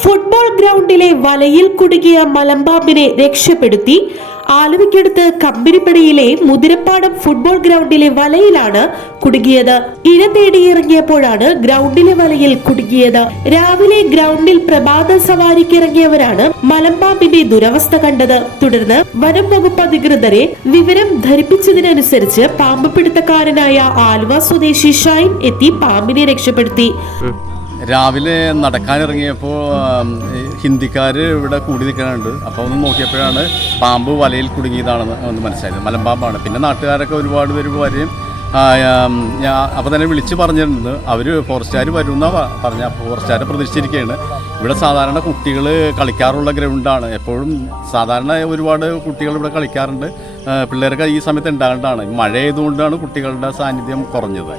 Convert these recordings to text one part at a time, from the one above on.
Football ഗ്രൗണ്ടിലെ വലയിൽ കുടുങ്ങിയ മലമ്പാമ്പിനെ രക്ഷപ്പെടുത്തി. ആലുവയ്ക്കടുത്ത് കമ്പനിപ്പടിയിലെ മുതിരപ്പാടം ഫുട്ബോൾ ഗ്രൗണ്ടിലെ വലയിലാണ് കുടുങ്ങിയത്. ഇര തേടിയിറങ്ങിയപ്പോഴാണ് ഗ്രൗണ്ടിലെ വലയിൽ കുടുങ്ങിയത്. രാവിലെ ഗ്രൗണ്ടിൽ പ്രഭാത സവാരിക്കിറങ്ങിയവരാണ് മലമ്പാമ്പിന്റെ ദുരവസ്ഥ കണ്ടത്. തുടർന്ന് വനം വകുപ്പ് അധികൃതരെ വിവരം ധരിപ്പിച്ചതിനനുസരിച്ച് പാമ്പ് പിടുത്തക്കാരനായ ആലുവ സ്വദേശി ഷൈൻ എത്തി പാമ്പിനെ രക്ഷപ്പെടുത്തി. രാവിലെ നടക്കാനിറങ്ങിയപ്പോൾ ഹിന്ദിക്കാർ ഇവിടെ കൂടി നിൽക്കാനുണ്ട്. അപ്പോൾ ഒന്ന് നോക്കിയപ്പോഴാണ് പാമ്പ് വലയിൽ കുടുങ്ങിയതാണെന്ന് ഒന്ന് മനസ്സിലായത്. മലമ്പാമ്പാണ്. പിന്നെ നാട്ടുകാരൊക്കെ ഒരുപാട് പേര് വരെയും അപ്പോൾ തന്നെ വിളിച്ച് പറഞ്ഞിട്ടുണ്ട്. അവർ ഫോറസ്റ്റുകാർ വരുമെന്നാണ് പറഞ്ഞ. ഫോറസ്റ്റുകാരെ പ്രതീക്ഷിച്ചിരിക്കുകയാണ്. ഇവിടെ സാധാരണ കുട്ടികൾ കളിക്കാറുള്ള ഗ്രൗണ്ടാണ്. എപ്പോഴും സാധാരണ ഒരുപാട് കുട്ടികൾ ഇവിടെ കളിക്കാറുണ്ട്. പിള്ളേർക്ക് ഈ സമയത്ത് ഉണ്ടാകേണ്ടതാണ്. മഴ ആയതുകൊണ്ടാണ് കുട്ടികളുടെ സാന്നിധ്യം കുറഞ്ഞത്.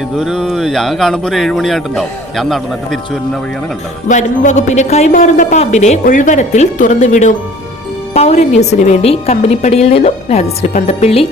ഇതൊരു ഞാൻ കാണുമ്പോൾ ഒരു 7 മണിയായിട്ടുണ്ടാവും. ഞാൻ നടന്നിട്ട് തിരിച്ചു വരുന്ന വഴിയാണ് കണ്ടത്. വനം വകുപ്പിന് കൈമാറുന്ന പാമ്പിനെ ഉൾവനത്തിൽ തുറന്നുവിടും. പൗരൻ ന്യൂസിനു വേണ്ടി കമ്പനിപ്പടിയിൽ നിന്നും രാജശ്രീ പന്തപ്പിള്ളി.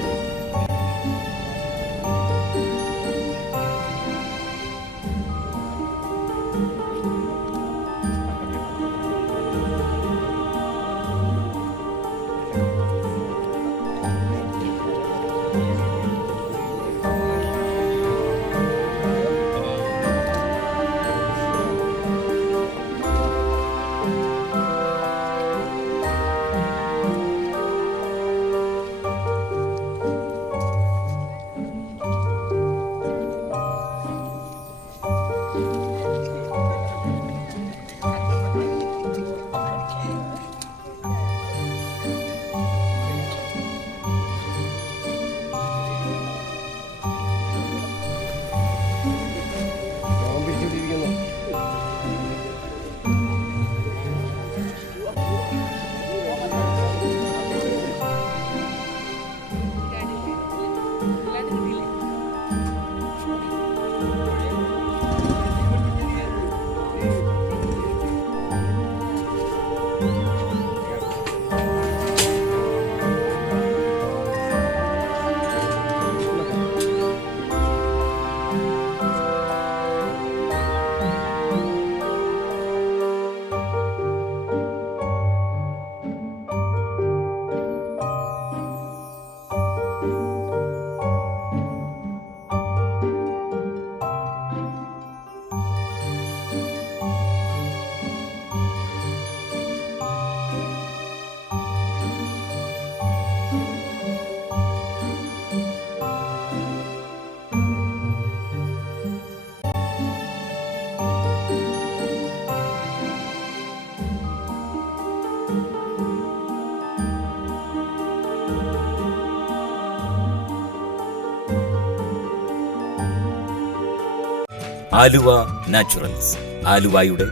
ആലുവ നാച്ചുറൽസ്, ആലുവയുടെ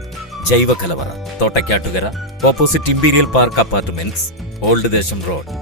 ജൈവ കലവറ, Thottakkattukara, opposite imperial park apartments, old Desom road.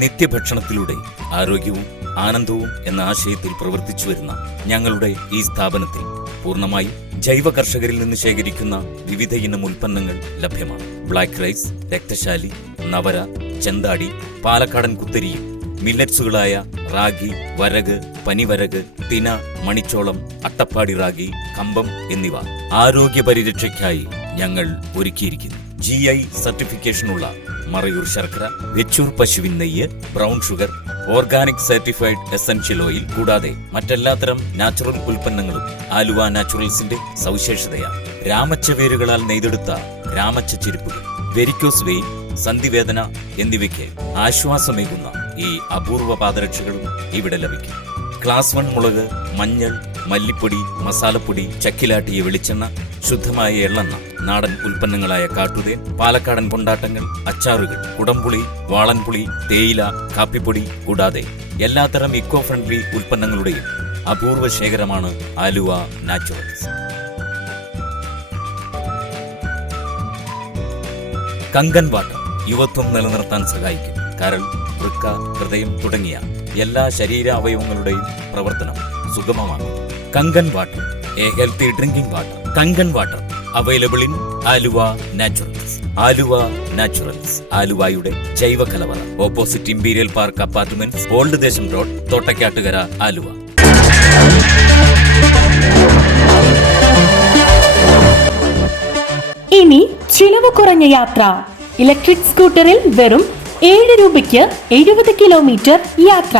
നിത്യഭക്ഷണത്തിലൂടെ ആരോഗ്യവും ആനന്ദവും എന്ന ആശയത്തിൽ പ്രവർത്തിച്ചു വരുന്ന ഞങ്ങളുടെ ഈ സ്ഥാപനത്തിൽ പൂർണ്ണമായും ജൈവ കർഷകരിൽ നിന്ന് ശേഖരിക്കുന്ന വിവിധ ഇനം ഉൽപ്പന്നങ്ങൾ ലഭ്യമാണ്. ബ്ലാക്ക് റൈസ്, രക്തശാലി, നവര, ചെന്താടി, പാലക്കാടൻ കുത്തരിയും മില്ലറ്റ്സുകളായ റാഗി, വരക്, പനിവരക്, തിന, മണിച്ചോളം, അട്ടപ്പാടി റാഗി, കമ്പം എന്നിവ ആരോഗ്യ പരിരക്ഷയ്ക്കായി ഞങ്ങൾ ഒരുക്കിയിരിക്കുന്നു. GI സർട്ടിഫിക്കേഷനുള്ള മറയൂർ ശർക്കര, വെച്ചൂർ പശുവിൻ നെയ്യ്, brown sugar, organic certified essential oil കൂടാതെ മറ്റെല്ലാത്തരം നാച്ചുറൽ ഉൽപ്പന്നങ്ങളും ആലുവ നാച്ചുറൽസിന്റെ സവിശേഷതയാണ്. രാമച്ച വേരുകളാൽ നെയ്തെടുത്ത രാമച്ച ചെരുപ്പുകൾ, വെരിക്കോസ് വെയിൻ, സന്ധിവേദന എന്നിവയ്ക്ക് ആശ്വാസമേകുന്ന ഈ അപൂർവ പാദരക്ഷകളും ഇവിടെ ലഭിക്കും. ക്ലാസ് 1 മുളക്, മഞ്ഞൾ, മല്ലിപ്പൊടി, മസാലപ്പൊടി, ചക്കിലാട്ടിയ വെളിച്ചെണ്ണ, ശുദ്ധമായ എള്ളെണ്ണ, നാടൻ ഉൽപ്പന്നങ്ങളായ കാട്ടുതേൻ, പാലക്കാടൻ കൊണ്ടാട്ടങ്ങൾ, അച്ചാറുകൾ, കുടംപുളി, വാളൻപുളി, തേയില, കാപ്പിപ്പൊടി കൂടാതെ എല്ലാത്തരം ഇക്കോ ഫ്രണ്ട്ലി ഉൽപ്പന്നങ്ങളുടെയും അപൂർവ ശേഖരമാണ് ആലുവ നാച്ചുറൽസ്. കങ്കൻ വാട്ടർ യുവത്വം നിലനിർത്താൻ സഹായിക്കും. കരൾ, വൃക്ക, ഹൃദയം തുടങ്ങിയ എല്ലാ ശരീര അവയവങ്ങളുടെയും പ്രവർത്തനം സുഗമമാണ്. Kangen water, a healthy drinking water. Kangen water available in Aluva naturals. Aluva naturals, ആലുവയുടെ ജൈവ കലവറ, opposite imperial park apartments, old Desom road, Thottakkattukara, Aluva. ഇനി ചിലവ് കുറഞ്ഞ യാത്ര. ഇലക്ട്രിക് സ്കൂട്ടറിൽ വെറും 7 രൂപയ്ക്ക് 70 കിലോമീറ്റർ യാത്ര.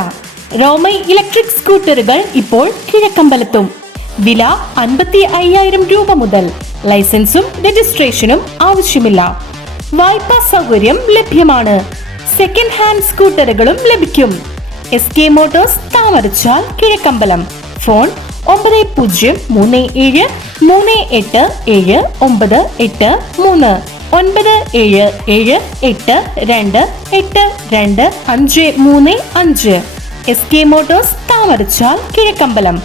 റോമൈ ഇലക്ട്രിക് സ്കൂട്ടറുകൾ ഇപ്പോൾ കിഴക്കമ്പലത്തും. വില 55,000 രൂപ മുതൽ. ലൈസൻസും രജിസ്ട്രേഷനും ആവശ്യമില്ല. വായ്പാ സൗകര്യം ലഭ്യമാണ്. സെക്കൻഡ് ഹാൻഡ് സ്കൂട്ടറുകളും ലഭിക്കും. SK Motors, Thamarachal, Kizhakkambalam. Phone 9030387983 97782285. SK Motors, Thamarachal, Kizhakkambalam.